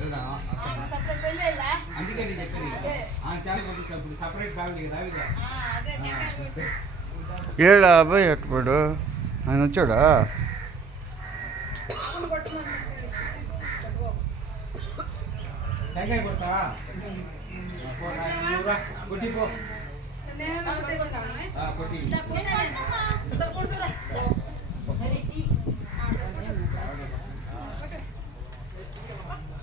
ಅದನ್ನ ಸೆಪರೇಟ್ಲೇ ಇರಲಿ ನಾನು వచ్చಾಡಾ ಕೊಟ್ಟಿ ಕೊಟ್ಟಿ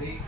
Ready?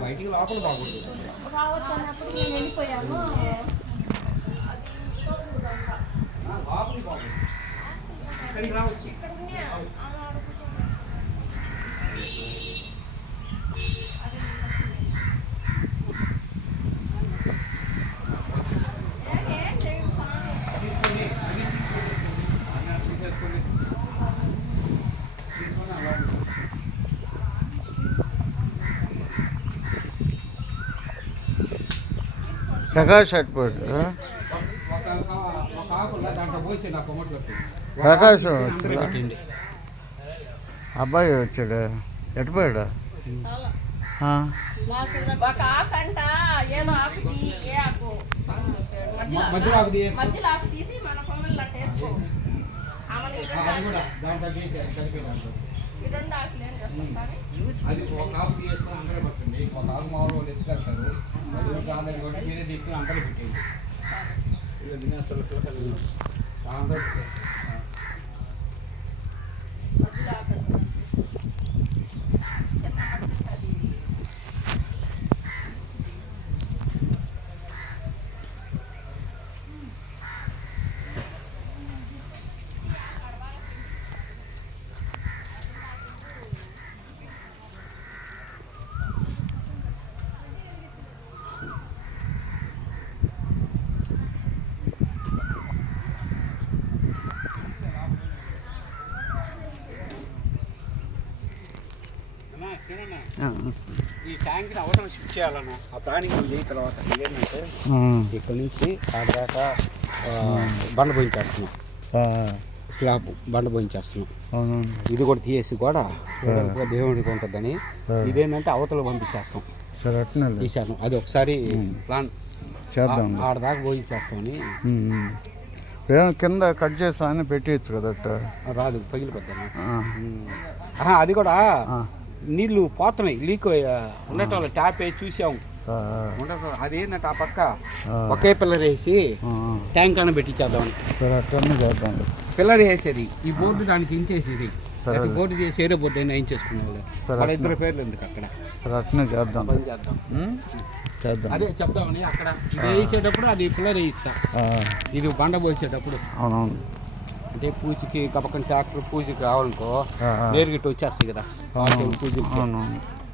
బయటికి లోపల బాగుంటుంది రావచ్చు అన్నప్పుడు మేము వెళ్ళిపోయాము ఇక్కడికి రావచ్చు తీసుకొని అన్ని పెట్టండి అబ్బాయి వచ్చాడా. రెండు అది ఒక ఆకు అందరూ పట్టండి ఒక ఆకు మామూలు వాళ్ళు ఎత్తుకెళ్తారు. మీరే తీసుకుని అందరూ పెట్టండి ಕಾಂಗ್ರೆಸ್. ఈ ట్యాంక్ని అవతల షిఫ్ట్ చేయాలన్నా ఆ ప్లానింగ్ ఉంది తర్వాత ఏంటంటే ఇక్కడ నుంచి దాకా బండ పోయించేస్తున్నాం. స్లాబ్ బండ పోయించేస్తున్నాం. ఇది కూడా తీసేసి కూడా దేవుడికి ఉంటుందని ఇదేంటంటే అవతల పంపించేస్తాం. తీసాను అది ఒకసారి ప్లాన్ చేద్దాం ఆడ దాకా పోయించేస్తామని. ఉమ్, ఉమ్. ఏం కింద కట్ చేసా అని పెట్టేయచ్చు కదట రాదు పగిలిపోతాను అది కూడా నీళ్ళు పోతున్నాయి లీక్ ఉండటం ట్యాప్ వేసి చూసాము ఆ, ఉండటం అదేంటంటే ఆ పక్క. ఒకే పిల్లర్ వేసి. ట్యాంక్ అన్న పెట్టించేద్దామని సరే అట్లనే చేద్దాం. పిల్లర్ వేసేది. ఈ బోర్డు దానికి ఇంచేసేది. బోర్డు చేసి ఏరే బోర్డు అయినా వేయించేసుకునేవాళ్ళు సరే, వాళ్ళ అట్లా. ఇద్దరు పేర్లు ఎందుకు అక్కడ? సరే అట్లనే చేద్దాం. పని చేద్దాం. చేద్దాం. అదే చెప్దామని అక్కడ. ఇది వేసేటప్పుడు అది పిల్లర్ వేయిస్తా. ఇది బండ పోసేటప్పుడు. అవునవును. అంటే పూజకి కపకం ట్రాక్టర్ పూజకి కావాలనుకో ఆ, ఆ. నేరుగా ఇటు వచ్చేస్తాయి కదా పూజకి